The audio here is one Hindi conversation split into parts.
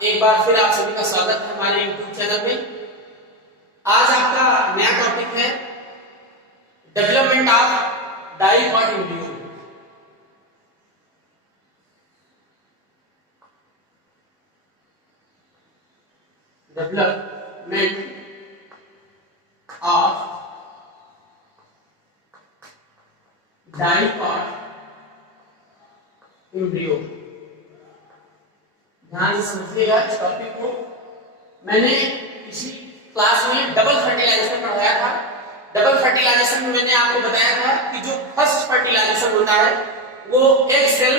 एक बार फिर आप सभी का स्वागत है हमारे YouTube चैनल में। आज आपका नया टॉपिक है development of dicot embryo. Development of dicot embryo. ध्यान से समझिएगा इस टॉपिक को। मैंने पिछली क्लास में डबल फर्टिलाइजेशन पढ़ाया था। डबल फर्टिलाइजेशन में मैंने आपको बताया था कि जो फर्स्ट फर्टिलाइजेशन होता है वो एग सेल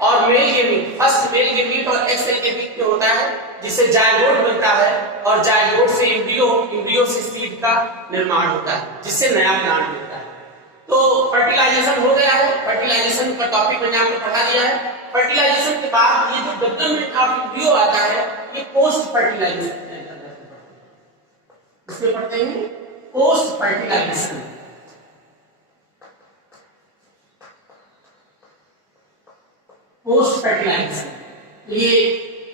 और male gamete, first male gamete और एग सेल के बीच में होता है, जिससे जायगोट बनता है और जायगोट से एम्ब्रियो, एम्ब्रियो से सीड का निर्माण होता है, जिससे नया प्लांट मिलता है। तो फर्टिलाइजेशन हो गया है। फर्टिलाइजेशन का टॉपिक मैंने आपको पढ़ा दिया है। फर्टिलाइजेशन के बाद ये जो डेवलपमेंट ऑफ एम्ब्रियो आता है ये पोस्ट फर्टिलाइजेशन के अंतर्गत पढ़ते हैं। इसमें पढ़ते हैं पोस्ट फर्टिलाइजेशन। पोस्ट फर्टिलाइजेशन ये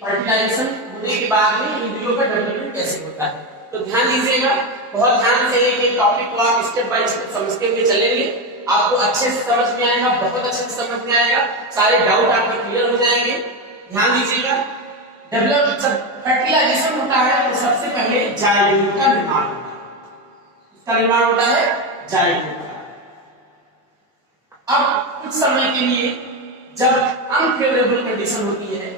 फर्टिलाइजेशन होने के बाद में एम्ब्रियो का डेवलपमेंट कैसे होता है। तो ध्यान दीजिएगा, बहुत ध्यान से एक टॉपिक को आप स्टेप बाय स्टेप समझते हुए चलेंगे, आपको अच्छे से समझ में आएगा, बहुत अच्छे से समझ में आएगा, सारे डाउट आपके क्लियर हो जाएंगे। ध्यान दीजिएगा, डेवलप जब फर्टिलाइजेशन होता है तो सबसे पहले जायगोट का निर्माण होता है। इसका निर्माण होता है जायगोट का। अब कुछ समय के लिए जब अनफेवरेबल कंडीशन होती है,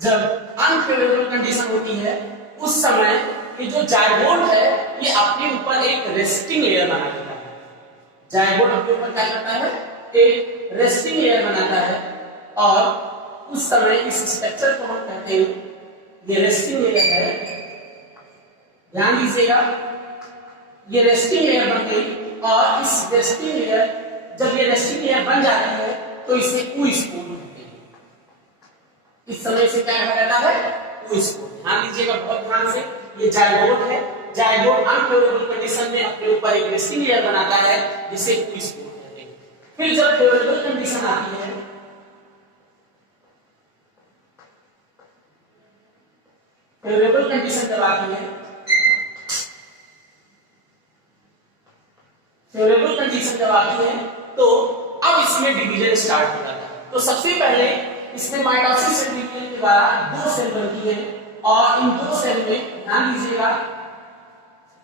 जब अनफेवरेबल कंडीशन होती है उस समय ये जो जायगोट है ये अपने ऊपर एक रेस्टिंग लेयर बना लेता है। जायगोट अपने ऊपर क्या करता है, एक रेस्टिंग लेयर बनाता है और उस समय इस स्ट्रक्चर को हम कहते हैं ये रेस्टिंग लेयर है। ध्यान दीजिएगा, ये रेस्टिंग लेयर बन गई और इस रेस्टिंग लेयर, जब ये रेस्टिंग लेयर बन जाती है तो इसे कूस्पोर कहते हैं। इस समय से क्या कहा जाता है, कूस्पोर। ध्यान दीजिएगा बहुत ध्यान से, ये जायगोट है। जायगोट अनफेवरेबल कंडीशन में अपने ऊपर एक रेस्टिंग लेयर बनाता है जिसे कूस्पोर कहते हैं। फिर जब फेवरेबल कंडीशन आती है, फेवरेबल कंडीशन जब आती है, फेवरेबल कंडीशन जब आती है तो अब इसमें डिवीजन स्टार्ट हो जाता है। तो सबसे पहले इसमें माइटोसिस सेंट्रीफ्यूज के द्वारा दो सेल बनती है और इन दो सेल में ध्यान दीजिएगा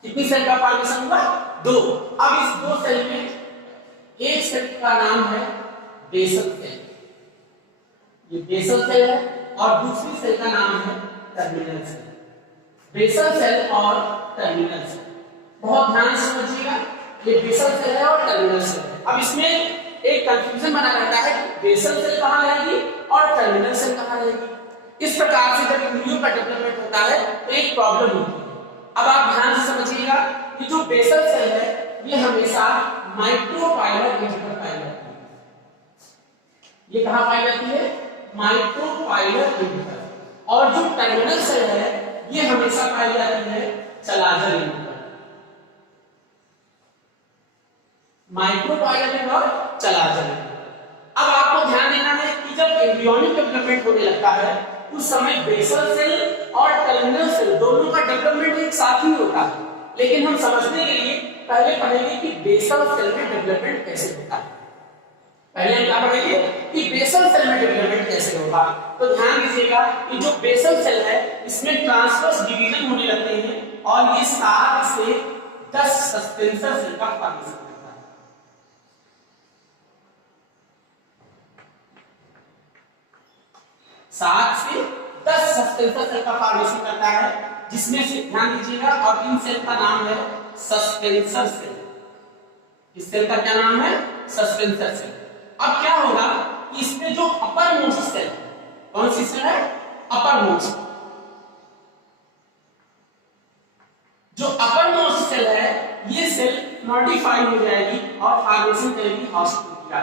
कितनी सेल का फॉर्मेशन हुआ, दो। अब इस दो सेल में एक सेल का नाम है बेसल सेल, ये बेसल सेल है, और दूसरी सेल का नाम है टर्मिनल सेल। बेसल सेल और टर्मिनल सेल, बहुत ध्यान से समझिएगा, ये बेसल सेल है और टर्मिनल सेल है। अब इसमें एक कंफ्यूजन बना रहता है कि बेसल सेल कहां रहेगी और टर्मिनल सेल कहां रहेगी। इस प्रकार से जब एम्ब्रियो का डेवलपमेंट होता है तो एक प्रॉब्लम होती है। अब आप ध्यान से समझिएगा कि जो बेसल सेल है ये हमेशा माइक्रोपाइलर एज पर पाई जाती है। ये कहां पाई जाती है, माइक्रोपाइलर एज पर। और जो टर्मिनल सेल है ये हमेशा पाई जाती है चलाजल एज पर। माइक्रोपाइलर और चलाजल। अब आपको ध्यान देना है कि जब एम्ब्रियोनिक डेवलपमेंट होने लगता है उस समय बेसल सेल और टर्मिनल सेल दोनों का डेवलपमेंट एक साथ ही होता है। लेकिन हम समझने के लिए पहले पढ़ेंगे कि बेसल सेल में डेवलपमेंट कैसे होता है। पहले हम क्या पढ़ेंगे कि बेसल सेल में डेवलपमेंट कैसे होगा। तो ध्यान दीजिएगा कि जो बेसल सेल है इसमें ट्रांसवर्स डिवीजन होने लगते हैं और ये 7 से 10 सस्पेंसर सेल का फॉर्मेशन करता है। 7 से 10 सस्पेंसर सेल का फॉर्मेशन करता है, जिसमें से ध्यान दीजिएगा और इन सेल का नाम है सस्पेंसर सेल। इस सेल का क्या नाम है, सस्पेंसर सेल। अब क्या होगा कि इसमें जो अपर मोस्ट सेल, कौन सी सेल है, अपर मोस्ट, जो अपर मोस्ट सेल है ये सेल मॉडिफाई हो जाएगी और फॉर्मेशन करेगी हास्टोरिया।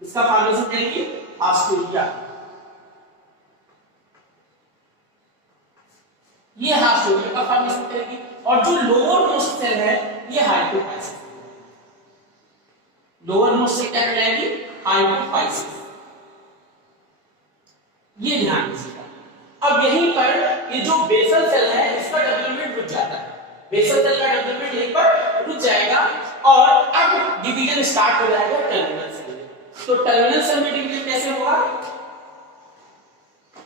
इसका फॉर्मेशन करेगी हास्टोरिया। ये हास्टोरिया का फॉर्मेशन करेगी। और जो लोअर मोस्ट सेल है ये हाइपोफाइसिस। लोअर मोस्ट से क्या कहलाएगी, हाइपोफाइसिस। ये ध्यान दीजिएगा। अब यहीं पर ये जो बेसल सेल है इसका डेवलपमेंट रुक जाता है, बेसल सेल का डेवलपमेंट यहीं पर रुक जाएगा और अब डिवीजन स्टार्ट हो जाएगा टर्मिनल सेल में। तो टर्मिनल सेल में डिवीजन कैसे होगा?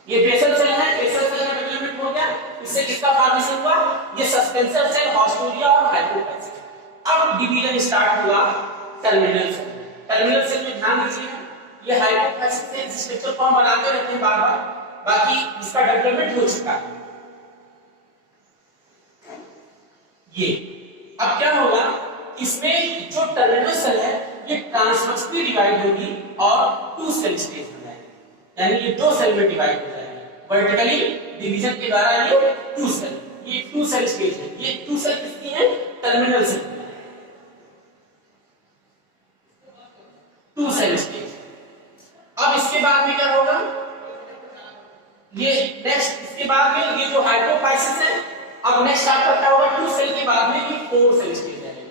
ये बेसल सेल है, बेसल सेल का डेवलपमेंट हो गया, इससे किसका फॉर्मेशन हुआ? ये सस्पेंसर सेल, हास्टोरिया और हाइपोफाइसिस। अब डिवीजन स्टार्ट हुआ टर्मिनल सेल। टर्मिनल सेल में ध्यान दीजिएगा, ये हाइपोफाइसिस से स्ट्रक्चर फॉर्म बनाते रहते हैं बार बार, बाकी इसका डेवलपमेंट हो चुका है। ये अब क्या होगा, इसमें जो टर्मिनल सेल है ये ट्रांसवर्सली डिवाइड होगी और टू सेल स्टेज हो जाएगी, यानी ये दो सेल में डिवाइड हो जाएगी वर्टिकली डिवीजन के द्वारा। ये टू सेल स्टेज है। ये टू सेल किसकी है? Terminal cell, two cell stage. अब इसके बाद में क्या होगा, ये नेक्स्ट इसके बाद में ये जो हाइपोफाइसिस है, अब नेक्स्ट आपका क्या होगा, टू सेल के बाद में ये फोर सेल स्टेज आएगी।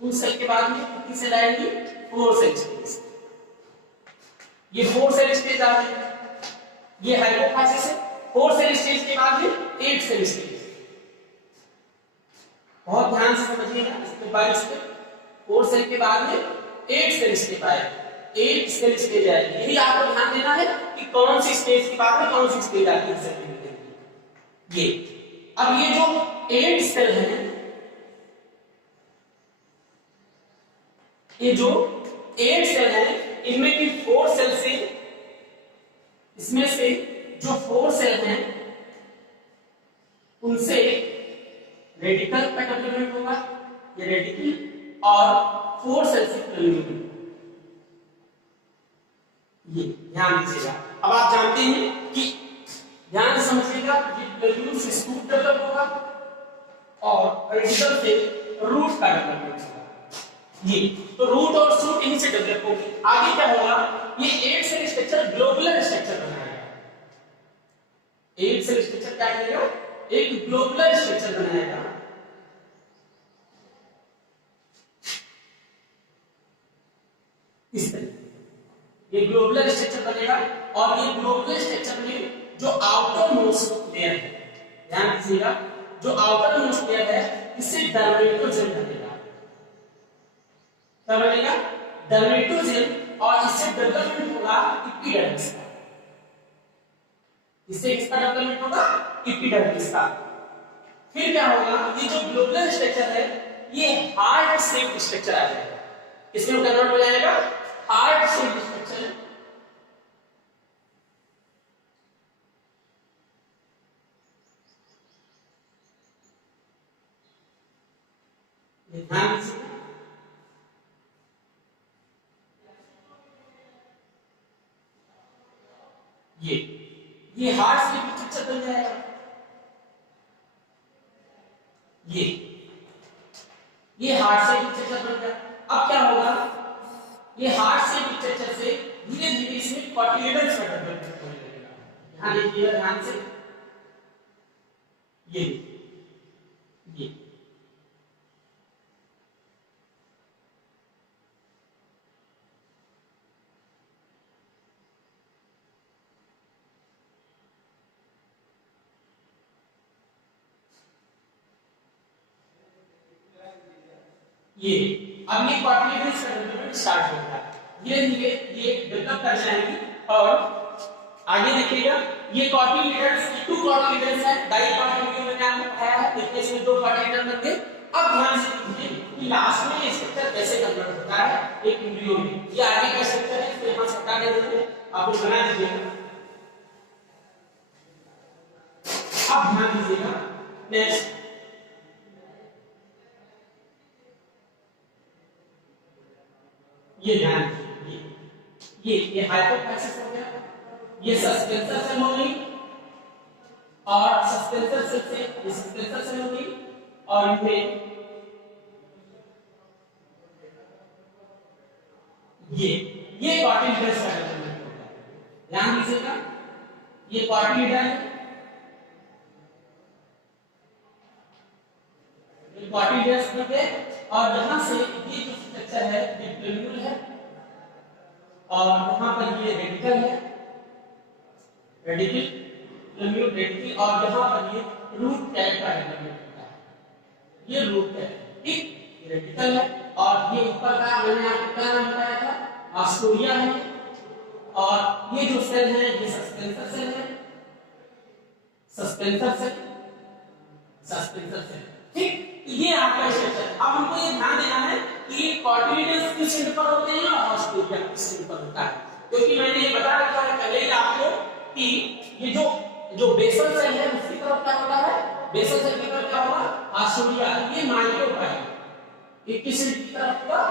टू सेल के बाद में कितनी सेल आएगी? Four cell stage. ये फोर सेल स्टेज आ गई, ये हाइपोफाइसिस है। फोर सेल स्टेज के बाद में एट सेल स्टेज। बहुत ध्यान से समझिएगा, step by step. Four cell के बाद में एट सेल स्टेज आएगी, एट सेल स्टेज आएगी। यही आपको ध्यान देना है कि कौन सी स्टेज के बाद में कौन सी स्टेज आती है। ये अब ये जो एट सेल है, ये जो एट सेल है, इनमें की फोर सेल से, इसमें से जो फोर सेल हैं उनसे रेडिकल का डेवलपमेंट होगा, ये रेडिकल, और फोर सेल से प्लूरल। ये ध्यान दीजिएगा। अब आप जानते हैं कि ध्यान से समझिएगा, ये प्लूरल से शूट डेवलप होगा और रेडिकल से रूट का डेवलपमेंट होगा। ये तो रूट और शूट इन्हीं से डेवलप होगी। आगे क्या होगा, ये eight cell structure globular structure बनाएगा। एट सेल स्ट्रक्चर क्या करेगा? एक ग्लोबुलर स्ट्रक्चर बनाएगा। इस तरह ये ग्लोबुलर स्ट्रक्चर बनेगा और ये ग्लोबुलर स्ट्रक्चर में जो आउटर मोस्ट लेयर है, ध्यान दीजिएगा, जो आउटर मोस्ट लेयर है इससे डर्मेटोजेल बनेगा। क्या बनेगा? डर्मेटोजेल, और इससे डेवलपमेंट होगा एपिडर्मिस का। इससे किसका डेवलपमेंट होगा? एपिडर्मिस का। फिर क्या होगा, ये जो ग्लोबुलर स्ट्रक्चर है ये हार्ट शेप स्ट्रक्चर आ जाएगा। इसमें कन्वर्ट हो जाएगा हार्ट शेप स्ट्रक्चर। ध्यान दीजिए, ये हार्ट शेप स्ट्रक्चर बन जाएगा। ये हार्ट शेप स्ट्रक्चर बन गया। अब क्या होगा, ये हार्ट शेप स्ट्रक्चर से धीरे धीरे इसमें कार्टिलेजन का डेवलपमेंट होने लगेगा। ध्यान दीजिएगा, ध्यान से। ये अब ये कार्टिलेजन का डेवलपमेंट स्टार्ट होगा। धीरे धीरे ये डेवलप कर जाएंगी और आगे देखिएगा, ये कार्टिलेजन, टू कार्टिलेजन है, डाई कार्टिलेजन मैंने आपको बताया है, देखिए इसमें दो कार्टिलेजन बनते हैं। अब ध्यान से देखिए कि लास्ट में ये स्ट्रक्चर कैसे कन्वर्ट होता है एक एम्ब्रियो में। ये आगे का स्ट्रक्चर है, इसको यहां से हटा देते हैं, आप लोग बना दीजिएगा। अब ध्यान दीजिएगा, नेक्स्ट ये ध्यान दीजिए, ये हाइपोफाइसिस हो गया, ये सस्पेंसर सेल हो गई, और सस्पेंसर सेल से ये सस्पेंसर सेल हो गई, और इनमें ये कार्टिलेजन का डेवलपमेंट होता है। ध्यान दीजिएगा, ये कार्टिलेजन है, ये कार्टिलेजन है, और यहां से ये जो स्ट्रक्चर है डिप्लोम्यूल है, और यहाँ पर ये रेडिकल है, रेडिकल प्लोम्यूल रेडिकल, और यहाँ पर ये रूट कैप का डेवलपमेंट होता है, ये रूट कैप, ठीक, रेडिकल है। और ये ऊपर का मैंने आपको क्या नाम बताया था, ऑस्टोरिया है, और ये जो सेल है ये सस्पेंसर सेल है, सस्पेंसर सेल, सस्पेंसर सेल, ठीक। ये आपका स्ट्रक्चर। अब हमको ये ध्यान देना है कि ये कॉटिलिडन्स किस एंड पर होते हैं और ऑस्ट्रोरिया किस एंड पर होता है, क्योंकि मैंने ये बता रखा है पहले ही आपको कि ये जो बेसल सेल है उसकी तरफ क्या होता है, बेसल सेल की तरफ क्या होगा, ऑस्ट्रोरिया, ये माइक्रोपाइल, ये किस एंड की तरफ होगा,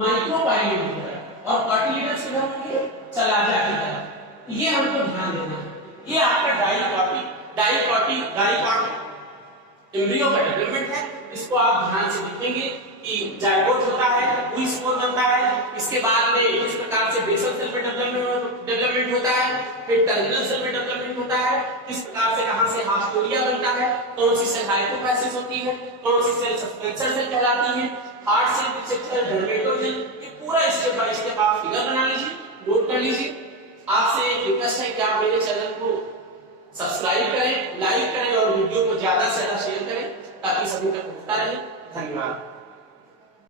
माइक्रोपाइल की तरफ, और कॉटिलिडन्स की तरफ होंगे चलाजा की तरफ। ये हमको ध्यान देना है। ये आपका डाइकॉटी एम्ब्रियो का डेवलपमेंट है। इसको आप ध्यान से देखेंगे कि जायगोट होता है, हुई स्पोर बनता है, इसके बाद में इस प्रकार से बेसल सेल में डेवलपमेंट होता है, फिर टर्मिनल सेल में डेवलपमेंट होता है, किस प्रकार से कहां से हास्टोरिया बनता है, कौन सी सेल हाइपोफाइसिस होती है, कौन सी सेल सस्पेंसर सेल कहलाती है, हार्ट सेल, सेल, डर्मेटोजेन, ये पूरा स्टेप बाय स्टेप आप फिगर बना लीजिए, नोट कर लीजिए। आपसे रिक्वेस्ट है कि आप मेरे चैनल को सब्सक्राइब करें, लाइक करें और वीडियो को ज्यादा से ज्यादा शेयर करें ताकि सभी तक पहुंचता रहे। धन्यवाद।